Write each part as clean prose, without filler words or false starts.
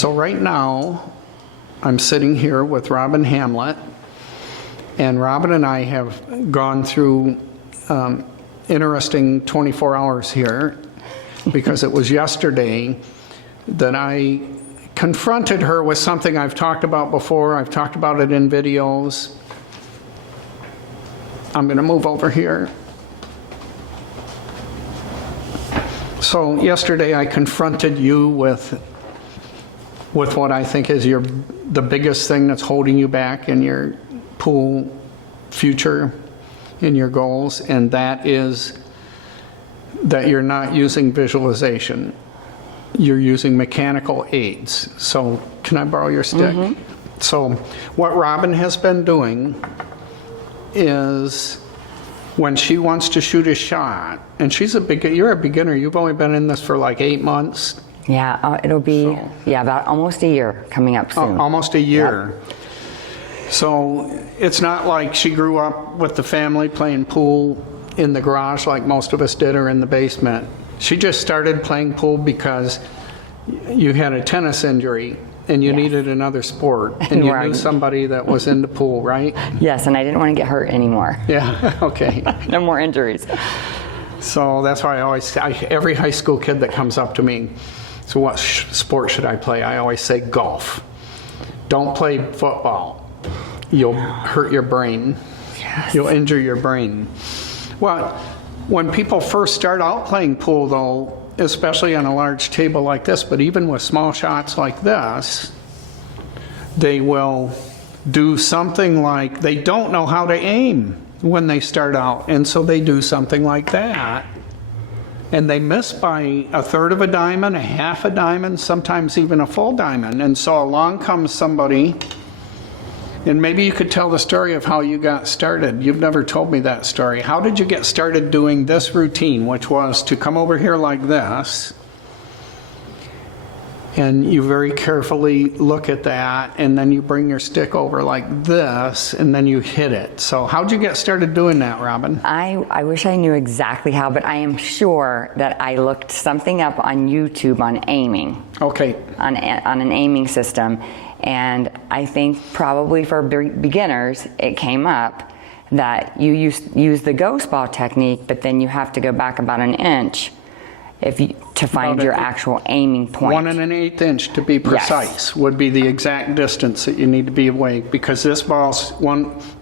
So right now, I'm sitting here with Robin Hamlet, and Robin and I have gone through interesting 24 hours here, because it was yesterday that I confronted her with something I've talked about before. I've talked about it in videos. I'm going to move over here. So yesterday I confronted you with what I think is the biggest thing that's holding you back in your pool future, in your goals, and that is that you're not using visualization. You're using mechanical aids. So can I borrow your stick? Mm-hmm. So what Robin has been doing is when she wants to shoot a shot, and you're a beginner, you've only been in this for like 8 months. Yeah, it'll be, about almost a year coming up soon. Almost a year. Yep. So it's not like she grew up with the family playing pool in the garage like most of us did, or in the basement. She just started playing pool because you had a tennis injury and you needed another sport, and you knew somebody that was into pool, right? Yes, and I didn't want to get hurt anymore. Yeah, okay. No more injuries. So that's why every high school kid that comes up to me, so what sport should I play? I always say golf. Don't play football. You'll hurt your brain. Yes. You'll injure your brain. Well, when people first start out playing pool, though, especially on a large table like this, but even with small shots like this, they will do something like, they don't know how to aim when they start out, and so they do something like that. And they miss by 1/3 of a diamond, 1/2 a diamond, sometimes even a full diamond. And so along comes somebody, and maybe you could tell the story of how you got started. You've never told me that story. How did you get started doing this routine, which was to come over here like this, and you very carefully look at that, and then you bring your stick over like this, and then you hit it. So how'd you get started doing that, Robin? I wish I knew exactly how, but I am sure that I looked something up on YouTube on aiming. Okay. On an aiming system. And I think probably for beginners, it came up that you use the ghost ball technique, but then you have to go back about 1 inch to find your actual aiming point. 1 1/8 inch to be precise would be the exact distance that you need to be away, because this ball's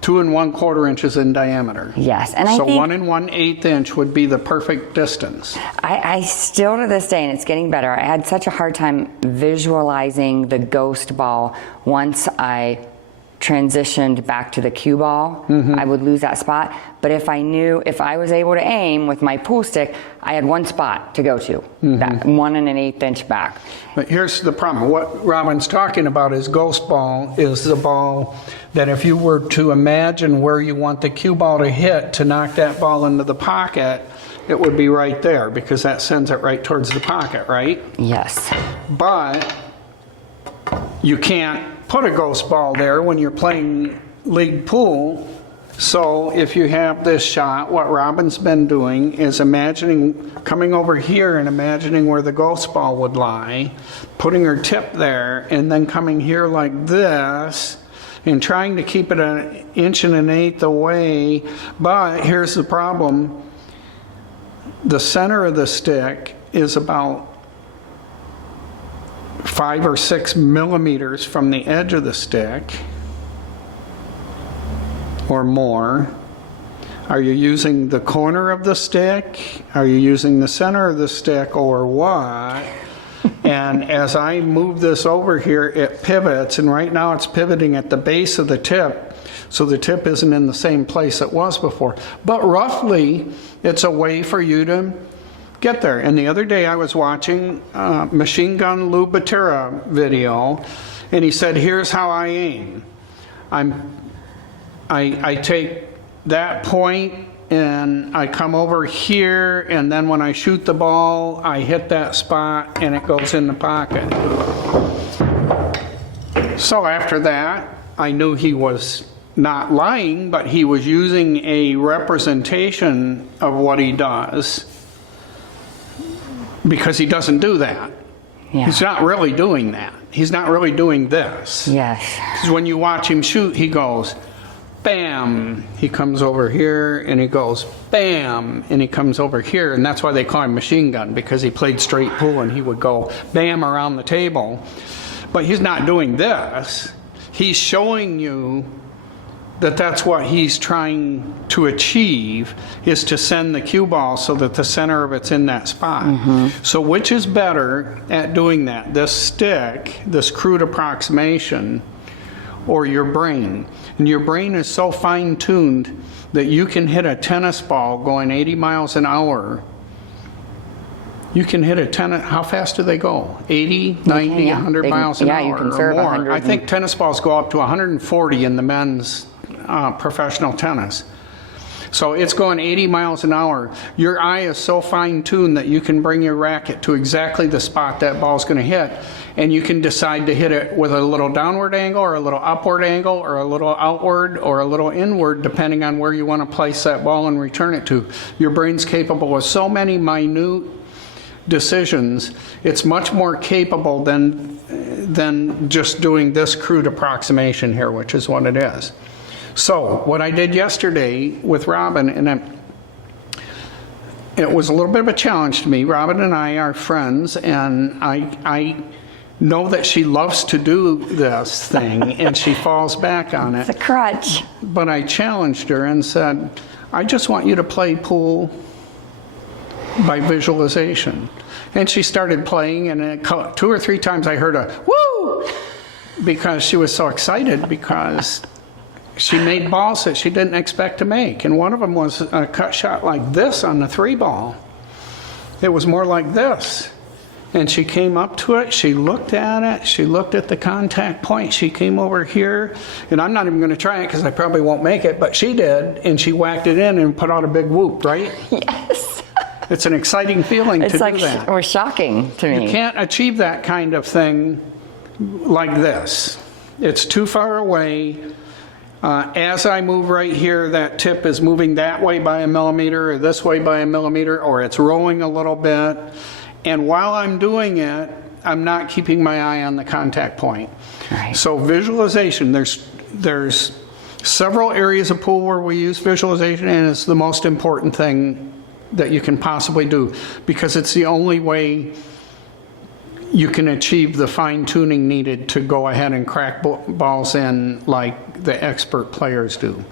2 1/4 inches in diameter. Yes, and so I think 1 1/8 inch would be the perfect distance. I still to this day, and it's getting better, I had such a hard time visualizing the ghost ball once I transitioned back to the cue ball. I would lose that spot. But if I was able to aim with my pool stick, I had one spot to go to, that 1 1/8 inch back. But here's the problem. What Robin's talking about is ghost ball is the ball that if you were to imagine where you want the cue ball to hit to knock that ball into the pocket, it would be right there, because that sends it right towards the pocket, right? Yes. But you can't put a ghost ball there when you're playing league pool. So if you have this shot, what Robin's been doing is coming over here and imagining where the ghost ball would lie, putting her tip there, and then coming here like this, and trying to keep it 1 1/8 inch away. But here's the problem. The center of the stick is about 5 or 6 millimeters from the edge of the stick, or more. Are you using the corner of the stick? Are you using the center of the stick, or what? And as I move this over here, it pivots, and right now it's pivoting at the base of the tip, so the tip isn't in the same place it was before. But roughly, it's a way for you to get there. And the other day I was watching Machine Gun Lou Batera video, and he said, here's how I aim. I take that point and I come over here, and then when I shoot the ball, I hit that spot and it goes in the pocket. So after that, I knew he was not lying, but he was using a representation of what he does, because he doesn't do that. Yeah. He's not really doing that. he's not really doing this. Yes. Because when you watch him shoot, he goes, bam, he comes over here, and he goes, bam, and he comes over here, and that's why they call him machine gun, because he played straight pool, and he would go bam around the table. But he's not doing this. He's showing you that that's what he's trying to achieve, is to send the cue ball so that the center of it's in that spot. So which is better at doing that? This stick, this crude approximation, or your brain? And your brain is so fine-tuned that you can hit a tennis ball going 80 miles an hour. You can hit a tennis, how fast do they go? 80, 90, 100 miles an hour you can or serve more. 100. I think tennis balls go up to 140 in the men's professional tennis. So it's going 80 miles an hour. Your eye is so fine-tuned that you can bring your racket to exactly the spot that ball's going to hit, and you can decide to hit it with a little downward angle or a little upward angle or a little outward or a little inward, depending on where you want to place that ball and return it to. Your brain's capable of so many minute decisions. It's much more capable than just doing this crude approximation here, which is what it is. So what I did yesterday with Robin, and it was a little bit of a challenge to me. Robin and I are friends, and I know that she loves to do this thing, and she falls back on it. It's a crutch. But I challenged her and said, I just want you to play pool by visualization. And she started playing, and 2 or 3 times I heard a woo, because she was so excited, because she made balls that she didn't expect to make. And one of them was a cut shot like this on the 3 ball. It was more like this. And she came up to it, she looked at it, she looked at the contact point, she came over here, and I'm not even going to try it because I probably won't make it, but she did, and she whacked it in and put out a big whoop, right? Yes. It's an exciting feeling to do that. It's like, or shocking to me. You can't achieve that kind of thing like this. It's too far away. As I move right here, that tip is moving that way by 1 millimeter or this way by 1 millimeter, or it's rolling a little bit. And while I'm doing it, I'm not keeping my eye on the contact point. Right. So visualization, there's several areas of pool where we use visualization, and it's the most important thing that you can possibly do, because it's the only way you can achieve the fine-tuning needed to go ahead and crack balls in like the expert players do.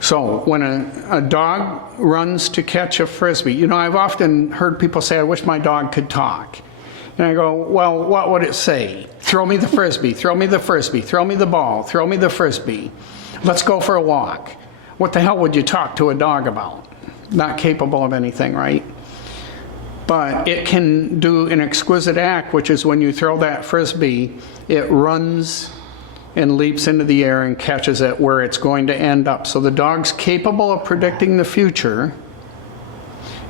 So when a dog runs to catch a frisbee, you know, I've often heard people say, I wish my dog could talk. And I go, well, what would it say? Throw me the frisbee, throw me the frisbee, throw me the ball, throw me the frisbee. Let's go for a walk. What the hell would you talk to a dog about? Not capable of anything, right? But it can do an exquisite act, which is when you throw that frisbee, it runs and leaps into the air and catches it where it's going to end up. So the dog's capable of predicting the future.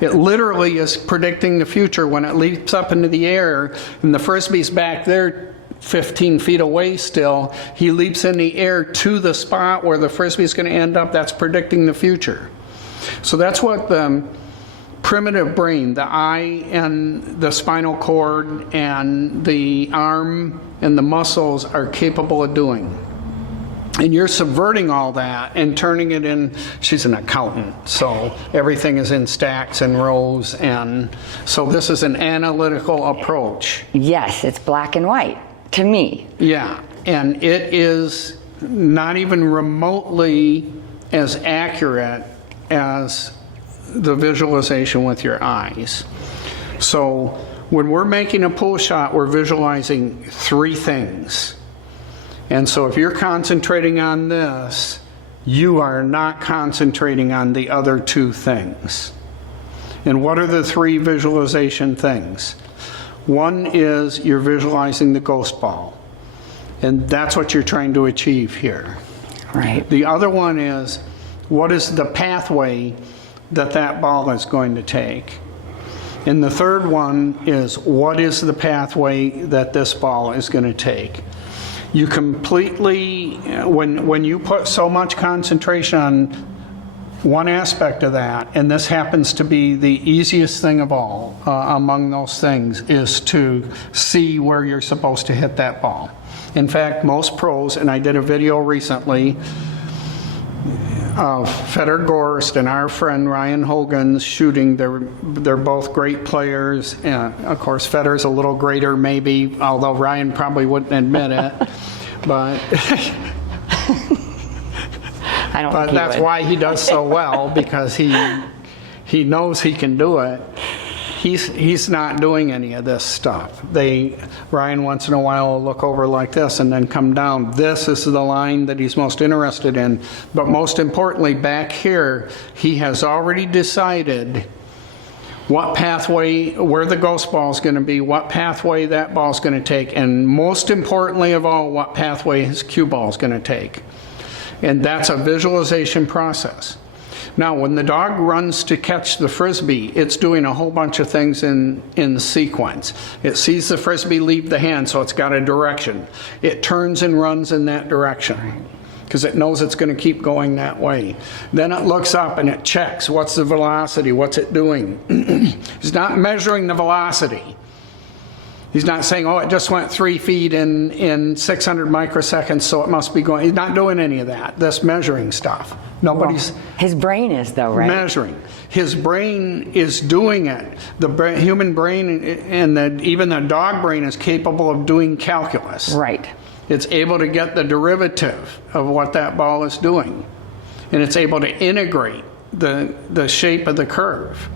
It literally is predicting the future when it leaps up into the air and the frisbee's back there 15 feet away still. He leaps in the air to the spot where the frisbee's going to end up. That's predicting the future. So that's what the primitive brain, the eye and the spinal cord and the arm and the muscles are capable of doing. And you're subverting all that and turning it in. She's an accountant, so everything is in stacks and rows, and so this is an analytical approach. Yes, it's black and white to me. Yeah, and it is not even remotely as accurate as the visualization with your eyes. So when we're making a pool shot, we're visualizing 3 things. And so if you're concentrating on this, you are not concentrating on the other 2 things. And what are the 3 visualization things? One is you're visualizing the ghost ball. And that's what you're trying to achieve here. Right. The other one is, what is the pathway that ball is going to take? And the third one is, what is the pathway that this ball is going to take? You completely, when you put so much concentration on one aspect of that, and this happens to be the easiest thing of all among those things, is to see where you're supposed to hit that ball. In fact, most pros, and I did a video recently of Fedor Gorst and our friend Ryan Hogan's shooting. They're both great players. And of course, Fedor's a little greater maybe, although Ryan probably wouldn't admit it. But I don't but think that's he would. why he does so well, because he knows he can do it. He's not doing any of this stuff. Ryan once in a while will look over like this and then come down. This is the line that he's most interested in. But most importantly, back here, he has already decided what pathway, where the ghost ball is going to be, what pathway that ball is going to take, and most importantly of all, what pathway his cue ball is going to take. And that's a visualization process. Now, when the dog runs to catch the Frisbee, it's doing a whole bunch of things in sequence. It sees the Frisbee leave the hand, so it's got a direction. It turns and runs in that direction because it knows it's going to keep going that way. Then it looks up and it checks. What's the velocity? What's it doing? He's not measuring the velocity. He's not saying, oh, it just went 3 feet in 600 microseconds, so it must be going. He's not doing any of that. That's measuring stuff. Nobody's His brain is, though, right? measuring. His brain is doing it. The human brain and even the dog brain is capable of doing calculus. Right. It's able to get the derivative of what that ball is doing. And it's able to integrate the shape of the curve.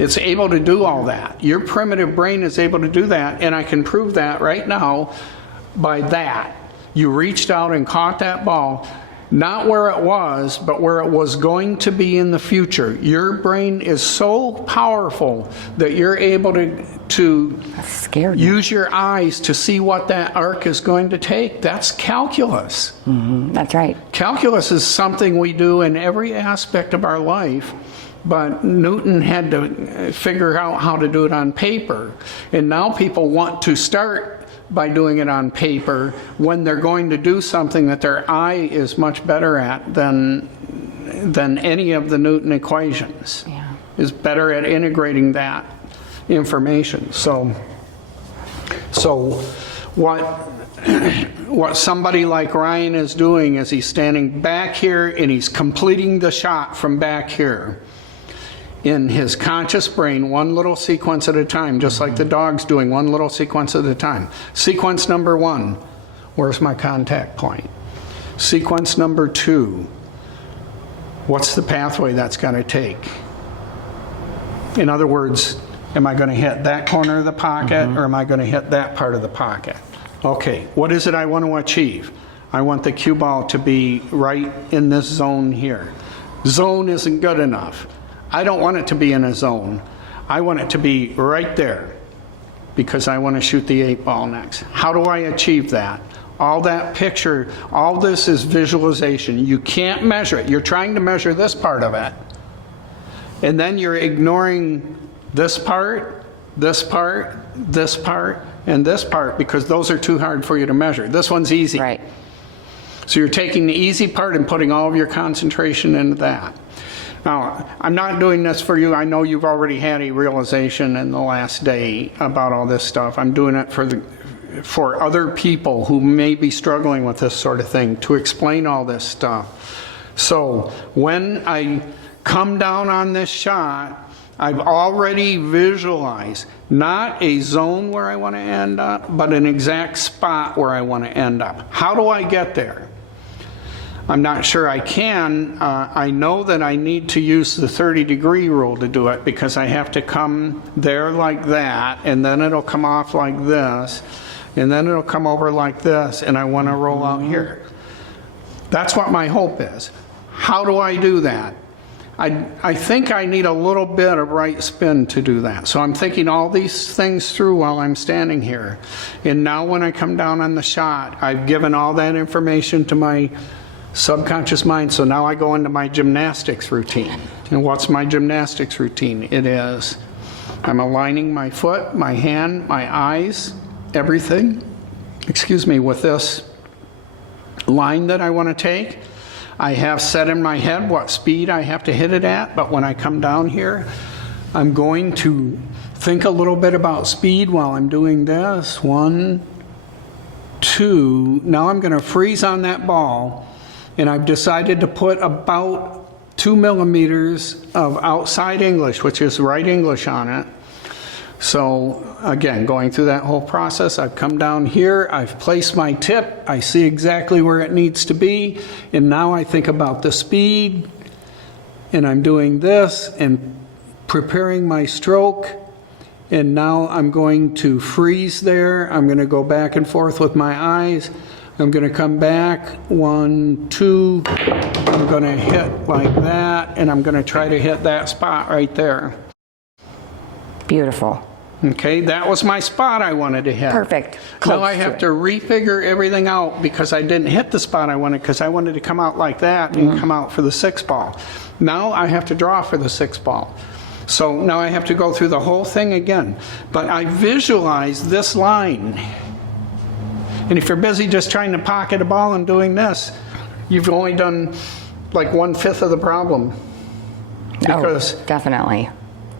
It's able to do all that. Your primitive brain is able to do that, and I can prove that right now by that. You reached out and caught that ball, not where it was, but where it was going to be in the future. Your brain is so powerful that you're able to use your eyes to see what that arc is going to take. That's calculus. Mm-hmm. That's right. Calculus is something we do in every aspect of our life. But Newton had to figure out how to do it on paper. And now people want to start by doing it on paper when they're going to do something that their eye is much better at than any of the Newton equations. Yeah. Is better at integrating that information. So what somebody like Ryan is doing is he's standing back here and he's completing the shot from back here. In his conscious brain, one little sequence at a time, just like the dog's doing, one little sequence at a time. Sequence number 1, where's my contact point? Sequence number 2, what's the pathway that's going to take? In other words, am I going to hit that corner of the pocket or am I going to hit that part of the pocket? Okay, what is it I want to achieve? I want the cue ball to be right in this zone here. Zone isn't good enough. I don't want it to be in a zone. I want it to be right there because I want to shoot the 8 ball next. How do I achieve that? All that picture, all this is visualization. You can't measure it. You're trying to measure this part of it. And then you're ignoring this part, this part, this part, and this part because those are too hard for you to measure. This one's easy. Right. So you're taking the easy part and putting all of your concentration into that. Now, I'm not doing this for you. I know you've already had a realization in the last day about all this stuff. I'm doing it for other people who may be struggling with this sort of thing, to explain all this stuff. So when I come down on this shot, I've already visualized not a zone where I want to end up, but an exact spot where I want to end up. How do I get there? I'm not sure I can. I know that I need to use the 30-degree rule to do it because I have to come there like that, and then it'll come off like this, and then it'll come over like this, and I want to roll out here. That's what my hope is. How do I do that? I think I need a little bit of right spin to do that. So I'm thinking all these things through while I'm standing here. And now when I come down on the shot, I've given all that information to my subconscious mind. So now I go into my gymnastics routine. And what's my gymnastics routine? It is, I'm aligning my foot, my hand, my eyes, everything, with this line that I want to take. I have set in my head what speed I have to hit it at, but when I come down here, I'm going to think a little bit about speed while I'm doing this. 1, 2. Now I'm going to freeze on that ball, and I've decided to put about 2 millimeters of outside English, which is right English, on it. So again, going through that whole process, I've come down here, I've placed my tip, I see exactly where it needs to be, and now I think about the speed, and I'm doing this and preparing my stroke, and now I'm going to freeze there. I'm going to go back and forth with my eyes. I'm going to come back, 1, 2, I'm going to hit like that, and I'm going to try to hit that spot right there. Beautiful. Okay, that was my spot I wanted to hit. Perfect. Now I have to refigure everything out because I didn't hit the spot I wanted, because I wanted to come out like that and come out for the 6th ball. Now I have to draw for the 6th ball. So now I have to go through the whole thing again. But I visualize this line. And if you're busy just trying to pocket a ball and doing this, you've only done like 1/5 of the problem. Because definitely.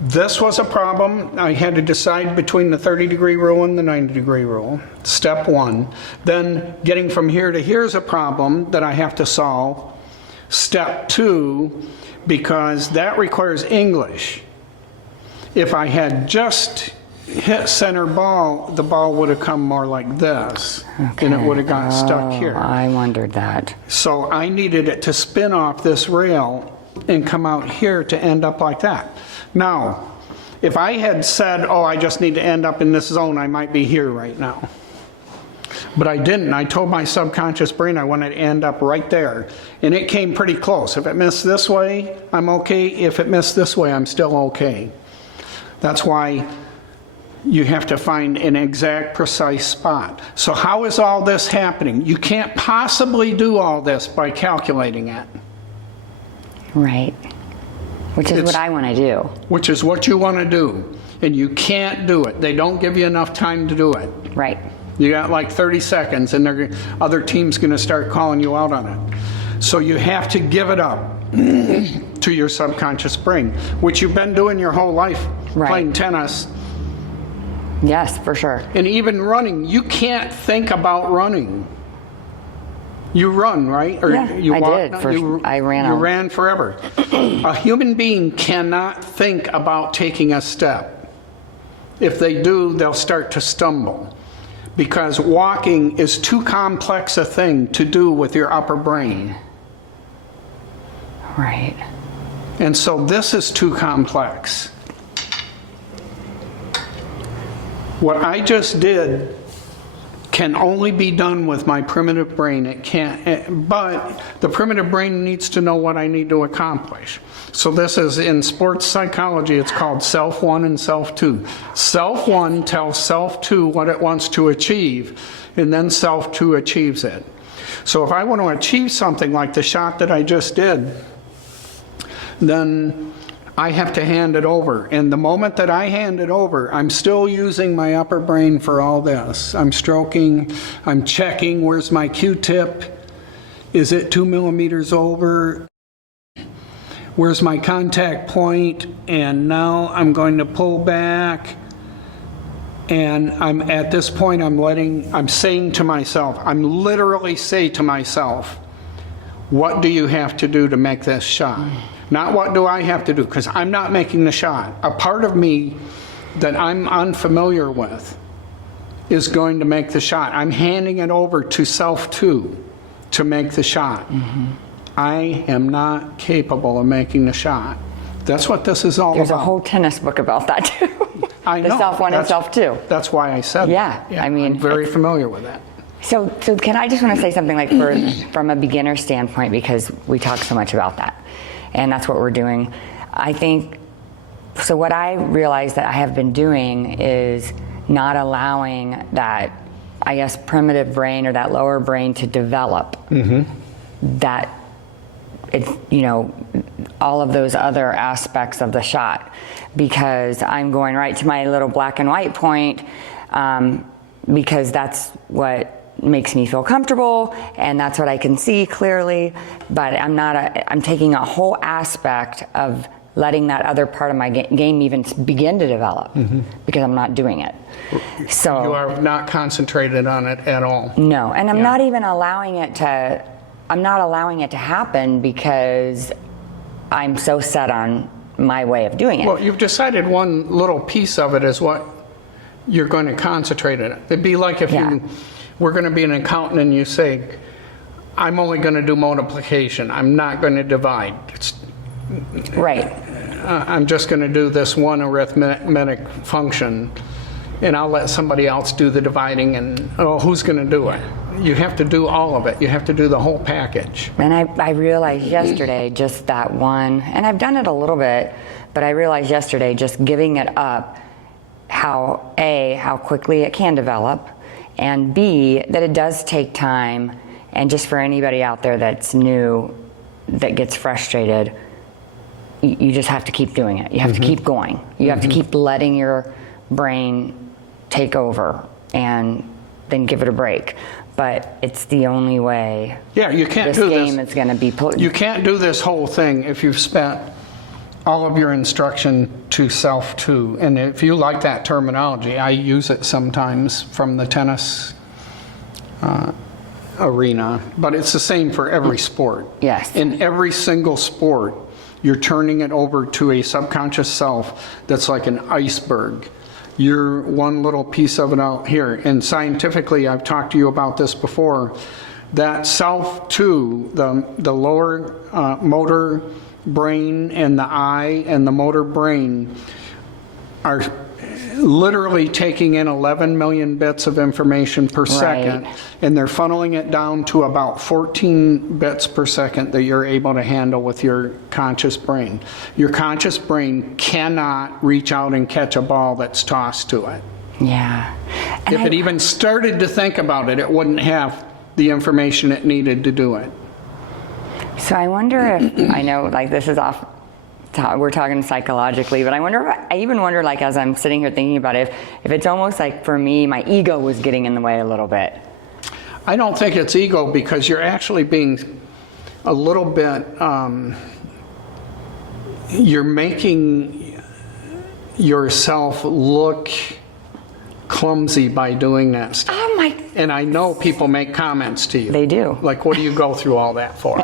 this was a problem. I had to decide between the 30-degree rule and the 90-degree rule. Step 1. Then getting from here to here is a problem that I have to solve. Step 2, because that requires English. If I had just hit center ball, the ball would have come more like this, and it would have gotten stuck here. I wondered that. So I needed it to spin off this rail and come out here to end up like that. Now, if I had said, oh, I just need to end up in this zone, I might be here right now. But I didn't. I told my subconscious brain I wanted to end up right there. And it came pretty close. If it missed this way, I'm okay. If it missed this way, I'm still okay. That's why you have to find an exact, precise spot. So how is all this happening? You can't possibly do all this by calculating it. Right. Which is what I want to do. Which is what you want to do. And you can't do it. They don't give you enough time to do it. Right. You got like 30 seconds, and other team's going to start calling you out on it. So you have to give it up to your subconscious brain, which you've been doing your whole life, playing tennis. Yes, for sure. And even running. You can't think about running. You run, right? Or yeah, you I walk, did. I ran. You ran forever. A human being cannot think about taking a step. If they do, they'll start to stumble. Because walking is too complex a thing to do with your upper brain. Right. And so this is too complex. What I just did can only be done with my primitive brain. It can't, but the primitive brain needs to know what I need to accomplish. So this is, in sports psychology, it's called self 1 and self 2. Self 1 tells self 2 what it wants to achieve, and then self 2 achieves it. So if I want to achieve something like the shot that I just did, then I have to hand it over. And the moment that I hand it over, I'm still using my upper brain for all this. I'm stroking, I'm checking, where's my Q-tip? Is it 2 millimeters over? Where's my contact point? And now I'm going to pull back. And I'm at this point, I'm saying to myself, I'm literally saying to myself, what do you have to do to make this shot? Not what do I have to do, because I'm not making the shot. A part of me that I'm unfamiliar with is going to make the shot. I'm handing it over to self 2 to make the shot. Mm-hmm. I am not capable of making the shot. That's what this is all about. There's a whole tennis book about that too. I know. The self 1 and self 2. That's why I said that. Yeah, I mean, I'm very familiar with that. So can I just want to say something like from a beginner standpoint, because we talk so much about that. And that's what we're doing. I think, so what I realized that I have been doing is not allowing that, I guess, primitive brain or that lower brain to develop. Mm-hmm. That, it's, you know, all of those other aspects of the shot. Because I'm going right to my little black and white point, because that's what makes me feel comfortable, and that's what I can see clearly. But I'm taking a whole aspect of letting that other part of my game even begin to develop because I'm not doing it. So You are not concentrated on it at all. no, and I'm not even allowing it to. I'm not allowing it to happen because I'm so set on my way of doing it. Well, you've decided one little piece of it is what you're going to concentrate on. It'd be like if Yeah. you were going to be an accountant and you say, I'm only going to do multiplication. I'm not going to divide. Right. I'm just going to do this one arithmetic function, and I'll let somebody else do the dividing, and who's going to do it? You have to do all of it. You have to do the whole package. And I realized yesterday just that one, and I've done it a little bit, but I realized yesterday just giving it up, how quickly it can develop, and B, that it does take time. And just for anybody out there that's new, that gets frustrated, you just have to keep doing it. You have to keep going. You have to keep letting your brain take over and then give it a break. But it's the only way Yeah, you can't this do game this. is going to be You can't do this whole thing if you've spent all of your instruction to self too. And if you like that terminology, I use it sometimes from the tennis arena, but it's the same for every sport. Yes. In every single sport, you're turning it over to a subconscious self that's like an iceberg. You're one little piece of it out here. And scientifically, I've talked to you about this before, that self too, the lower motor brain and the eye and the motor brain are literally taking in 11 million bits of information per second, and they're funneling it down to about 14 bits per second that you're able to handle with your conscious brain. Your conscious brain cannot reach out and catch a ball that's tossed to it. Yeah. And If it even started to think about it, it wouldn't have the information it needed to do it. So I wonder if, I know like this is off, we're talking psychologically, but I even wonder like as I'm sitting here thinking about it, if it's almost like for me, my ego was getting in the way a little bit. I don't think it's ego, because you're actually being a little bit, you're making yourself look clumsy by doing that stuff. Oh my. And I know people make comments to you. They do. Like, what do you go through all that for?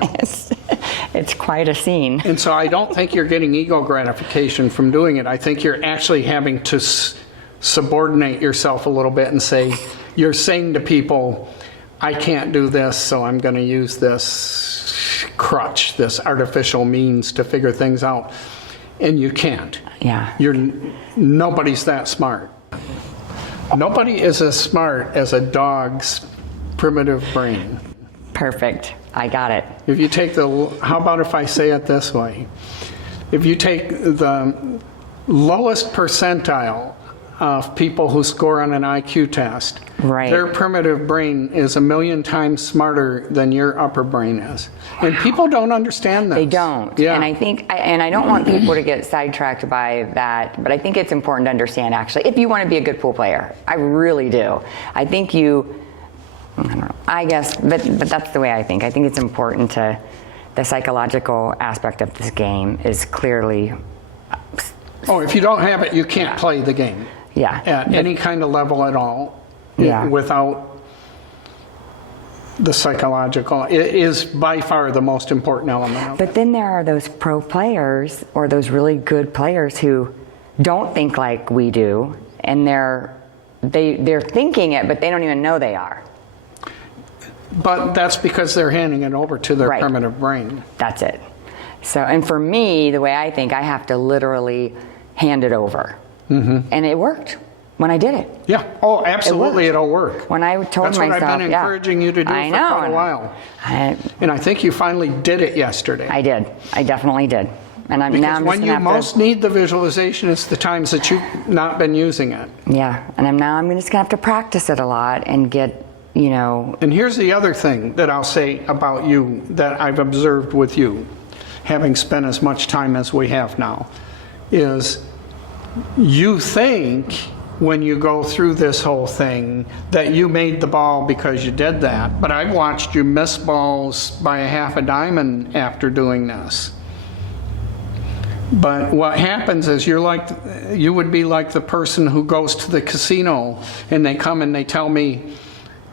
It's quite a scene. And so I don't think you're getting ego gratification from doing it. I think you're actually having to subordinate yourself a little bit and say, you're saying to people, I can't do this, so I'm going to use this crutch, this artificial means to figure things out. And you can't. Yeah. Nobody's that smart. Nobody is as smart as a dog's primitive brain. Perfect. I got it. If you take how about if I say it this way? If you take the lowest percentile of people who score on an IQ test, right, their primitive brain is 1,000,000 times smarter than your upper brain is. And people don't understand that. They don't. Yeah. And I think, and I don't want people to get sidetracked by that, but I think it's important to understand actually, if you want to be a good pool player, I really do. I think I don't know, I guess, but that's the way I think. I think it's important the psychological aspect of this game is clearly. Oh, if you don't have it, you can't play the game. Yeah. At any kind of level at all. Yeah. Without the psychological. It is by far the most important element of it. But then there are those pro players or those really good players who don't think like we do, and they're thinking it, but they don't even know they are. But that's because they're handing it over to their Right. primitive brain. That's it. So, and for me, the way I think, I have to literally hand it over. Mm-hmm. And it worked when I did it. Yeah. Oh, absolutely, it'll work. When I told That's myself, what I've been encouraging you to do I for know, quite a while. And I think you finally did it yesterday. I did. I definitely did. And now I'm Because just when gonna you have most need the visualization, it's the times that you've not been using it. Yeah. And I'm just gonna have to practice it a lot and get, And here's the other thing that I'll say about you that I've observed with you, having spent as much time as we have now, is you think when you go through this whole thing that you made the ball because you did that, but I've watched you miss balls by a half a diamond after doing this. But what happens is you would be like the person who goes to the casino and they come and they tell me,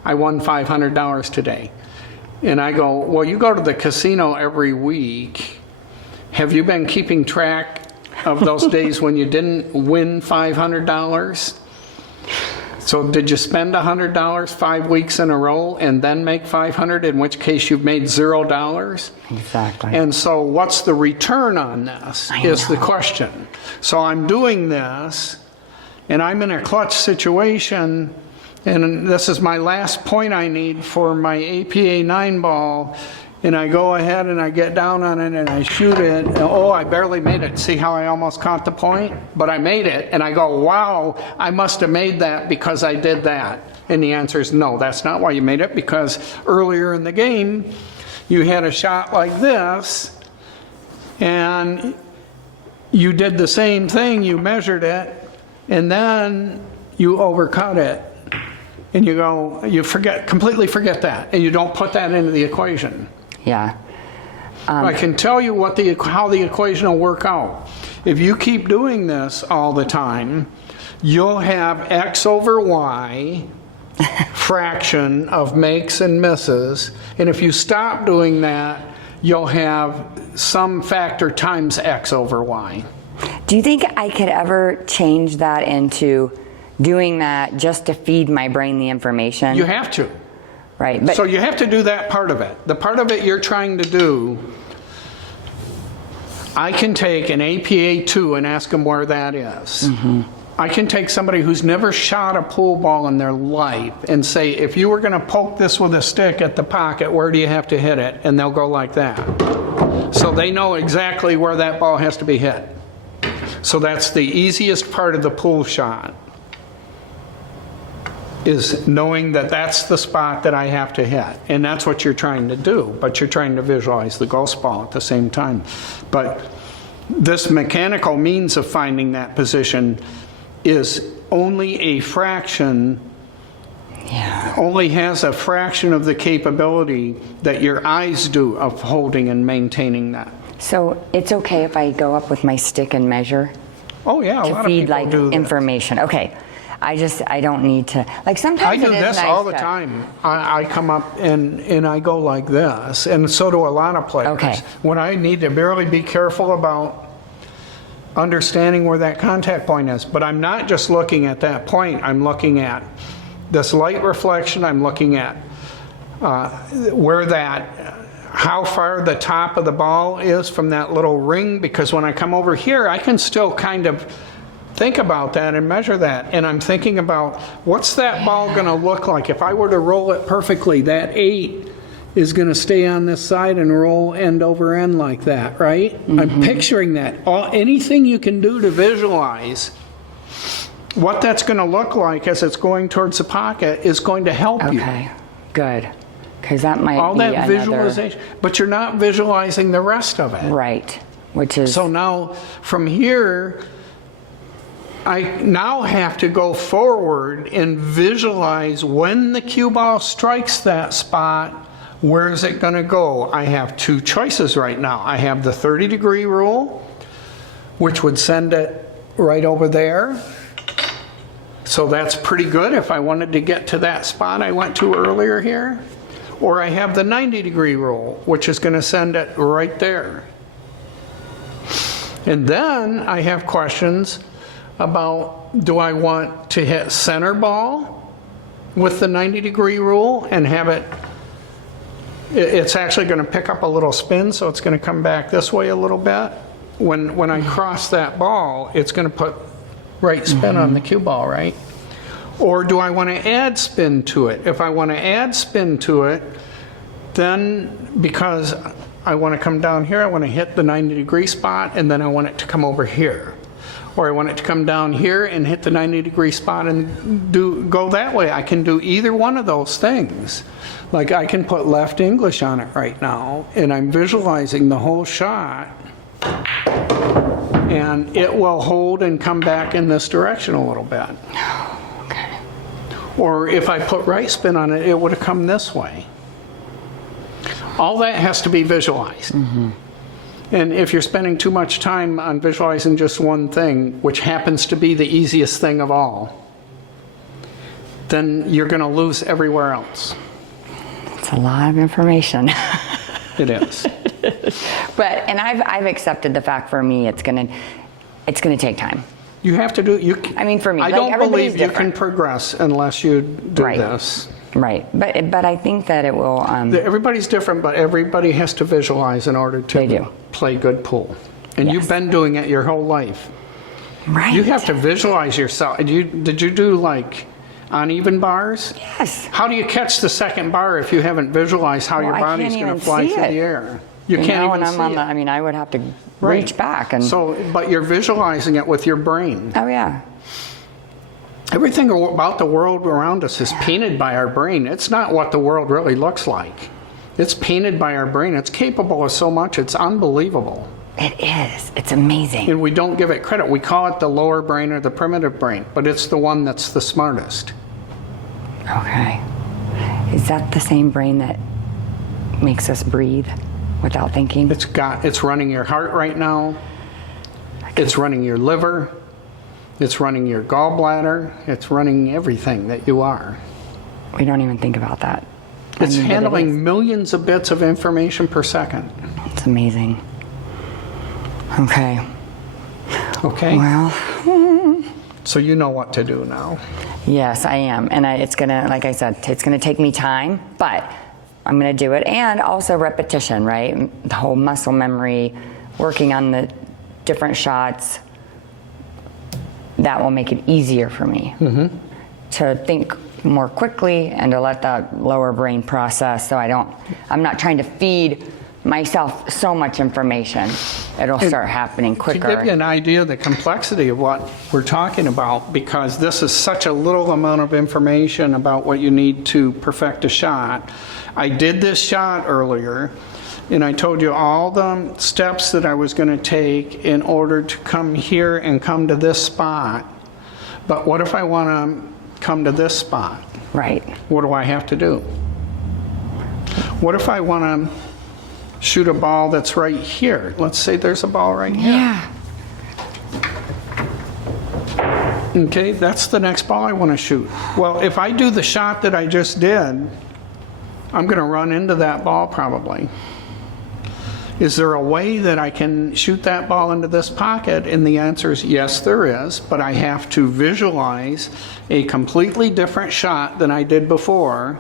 I won $500 today. And I go, well, you go to the casino every week. Have you been keeping track of those days when you didn't win $500? So did you spend $100 5 weeks in a row and then make $500, in which case you've made $0? Exactly. And so what's the return on this is the question. So I'm doing this, and I'm in a clutch situation, and this is my last point I need for my APA 9 ball, and I go ahead and I get down on it and I shoot it. And, oh, I barely made it. See how I almost caught the point? But I made it. And I go, wow, I must have made that because I did that. And the answer is no, that's not why you made it, because earlier in the game, you had a shot like this, and you did the same thing. You measured it, and then you overcut it. And you go, you completely forget that, and you don't put that into the equation. Yeah. I can tell you how the equation will work out. If you keep doing this all the time, you'll have x over y fraction of makes and misses, and if you stop doing that, you'll have some factor times x over y. Do you think I could ever change that into doing that just to feed my brain the information? You have to. Right. But so you have to do that part of it. The part of it you're trying to do, I can take an APA 2 and ask them where that is. Mm-hmm. I can take somebody who's never shot a pool ball in their life and say, if you were going to poke this with a stick at the pocket, where do you have to hit it? And they'll go like that. So they know exactly where that ball has to be hit. So that's the easiest part of the pool shot, is knowing that that's the spot that I have to hit. And that's what you're trying to do, but you're trying to visualize the ghost ball at the same time. But this mechanical means of finding that position is only a fraction, only has a fraction of the capability that your eyes do of holding and maintaining that. So it's okay if I go up with my stick and measure? Oh yeah, a lot of people do that. Information. Okay. I don't need to, like sometimes I do it is this nice all the time. I come up and I go like this, and so do a lot of players. Okay. When I need to barely be careful about understanding where that contact point is. But I'm not just looking at that point. I'm looking at this light reflection. I'm looking at how far the top of the ball is from that little ring, because when I come over here, I can still kind of think about that and measure that. And I'm thinking about, what's that ball going to look like? If I were to roll it perfectly, that 8 is going to stay on this side and roll end over end like that, right? Mm-hmm. I'm picturing that. Anything you can do to visualize what that's going to look like as it's going towards the pocket is going to help you. Okay, good. Because that might all be that visualization, but you're not visualizing the rest of it. Right, which is... So now, from here, I now have to go forward and visualize when the cue ball strikes that spot, where is it going to go? I have 2 choices right now. I have the 30-degree rule, which would send it right over there. So that's pretty good if I wanted to get to that spot I went to earlier here. Or I have the 90-degree rule, which is going to send it right there. And then I have questions about, do I want to hit center ball with the 90-degree rule and have it's actually going to pick up a little spin, so it's going to come back this way a little bit. When I cross that ball, it's going to put right spin on the cue ball, right? Or do I want to add spin to it? If I want to add spin to it, then because I want to come down here, I want to hit the 90-degree spot, and then I want it to come over here. Or I want it to come down here and hit the 90-degree spot and go that way. I can do either one of those things. Like I can put left English on it right now, and I'm visualizing the whole shot. and it will hold and come back in this direction a little bit. Okay. Or if I put right spin on it, it would have come this way. All that has to be visualized. And if you're spending too much time on visualizing just one thing, which happens to be the easiest thing of all, then you're going to lose everywhere else. It's a lot of information. It is. But, and I've accepted the fact for me, it's gonna take time. You have to do, I mean, for me, I like, don't everybody's believe you different. can progress unless you do Right. this. Right, but I think that it will, Everybody's different, but everybody has to visualize in order They to do. play good pool. And Yes. you've been doing it your whole life. right. You have to visualize yourself. Did you do like uneven bars? Yes. How do you catch the second bar if you haven't visualized how Well, your I body's can't going to even fly see through it. the air? You You can't know, even and I'm see on it. the, I mean, I would have to Right. reach back and, So, but you're visualizing it with your brain. oh yeah. Everything about the world around us is painted by our brain. It's not what the world really looks like. It's painted by our brain. It's capable of so much. It's unbelievable. It is. It's amazing. And we don't give it credit. We call it the lower brain or the primitive brain, but it's the one that's the smartest. Okay. Is that the same brain that makes us breathe without thinking? It's running your heart right now. It's running your liver. It's running your gallbladder. It's running everything that you are. We don't even think about that. It's I mean, but it handling is. millions of bits of information per second. It's amazing. Okay. Okay? Well, So you know what to do now. yes, I am. And it's going to, like I said, it's going to take me time, but I'm going to do it. And also repetition, right? The whole muscle memory, working on the different shots, that will make it easier for me to think more quickly and to let that lower brain process so I'm not trying to feed myself so much information. It'll start happening To quicker. give you an idea of the complexity of what we're talking about, because this is such a little amount of information about what you need to perfect a shot. I did this shot earlier, and I told you all the steps that I was going to take in order to come here and come to this spot. But what if I want to come to this spot? Right. What do I have to do? What if I want to shoot a ball that's right here? Let's say there's a ball right here. Yeah. Okay, that's the next ball I want to shoot. Well, if I do the shot that I just did, I'm going to run into that ball probably. Is there a way that I can shoot that ball into this pocket? And the answer is yes, there is, but I have to visualize a completely different shot than I did before.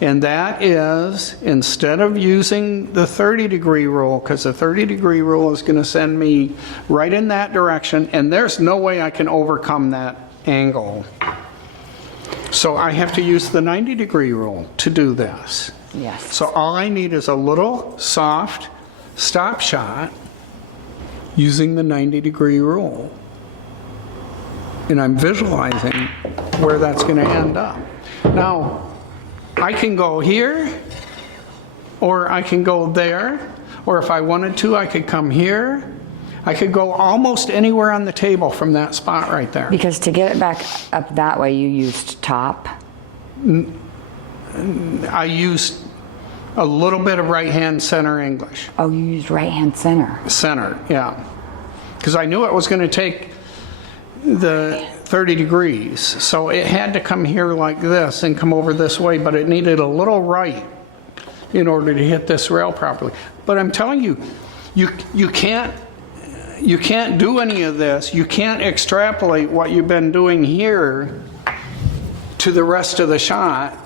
And that is, instead of using the 30-degree rule, because the 30-degree rule is going to send me right in that direction, and there's no way I can overcome that angle. So I have to use the 90-degree rule to do this. Yes. So all I need is a little soft stop shot using the 90-degree rule. And I'm visualizing where that's going to end up. Now, I can go here, or I can go there, or if I wanted to, I could come here. I could go almost anywhere on the table from that spot right there. Because to get it back up that way, you used top. I used a little bit of right-hand center English. Oh, you used right-hand center. Center, yeah. Because I knew it was going to take the 30 degrees. So it had to come here like this and come over this way, but it needed a little right in order to hit this rail properly. But I'm telling you, you can't do any of this. You can't extrapolate what you've been doing here to the rest of the shot.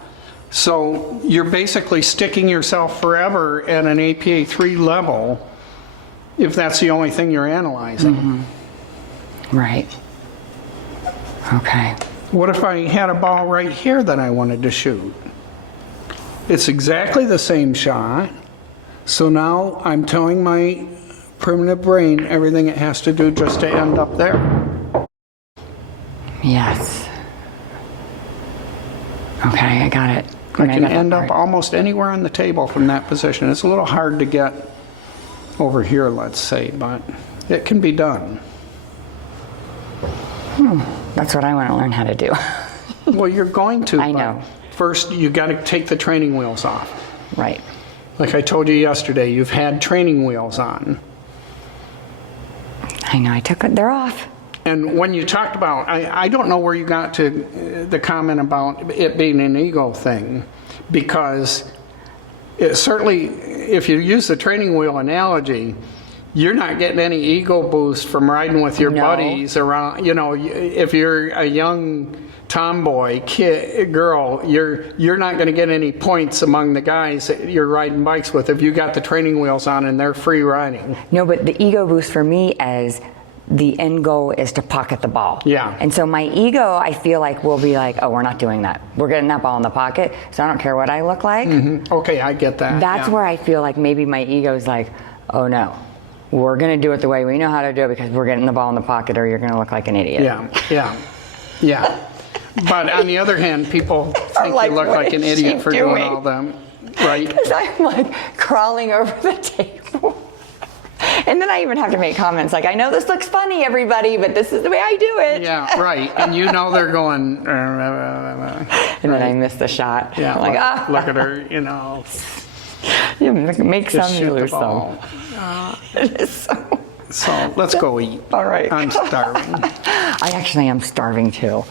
So you're basically sticking yourself forever at an APA 3 level if that's the only thing you're analyzing. Right. Okay. What if I had a ball right here that I wanted to shoot? It's exactly the same shot. So now I'm telling my primitive brain everything it has to do just to end up there. Yes. Okay, I got it. I can got that end up part. almost anywhere on the table from that position. It's a little hard to get over here, let's say, but It can be done. That's what I want to learn how to do. Well, you're going to. I know. But first, you got to take the training wheels off. Right. Like I told you yesterday, you've had training wheels on. I know, they're off. And when you talked about, I don't know where you got to the comment about it being an ego thing, because it certainly, if you use the training wheel analogy, you're not getting any ego boost from riding with your buddies around. You know, if you're a young tomboy, girl, you're not going to get any points among the guys that you're riding bikes with if you got the training wheels on and they're free riding. No, but the ego boost for me as the end goal is to pocket the ball. Yeah. And so my ego, I feel like, will be like, oh, we're not doing that. We're getting that ball in the pocket, so I don't care what I look like. Mm-hmm. Okay, I get that. That's where I feel like maybe my ego is like, oh no, we're going to do it the way we know how to do it because we're getting the ball in the pocket or you're going to look like an idiot. Yeah. But on the other hand, people think like, you look what like an is she idiot for doing all them, right? Because I'm like crawling over the table. And then I even have to make comments like, I know this looks funny, everybody, but this is the way I do it. Yeah, right. And you know they're going, and then I miss the shot. yeah, I'm like, look at her, you know. You make Just some, shoot you the lose ball. some. It is so. So let's go eat. All right. I'm starving. I actually am starving too.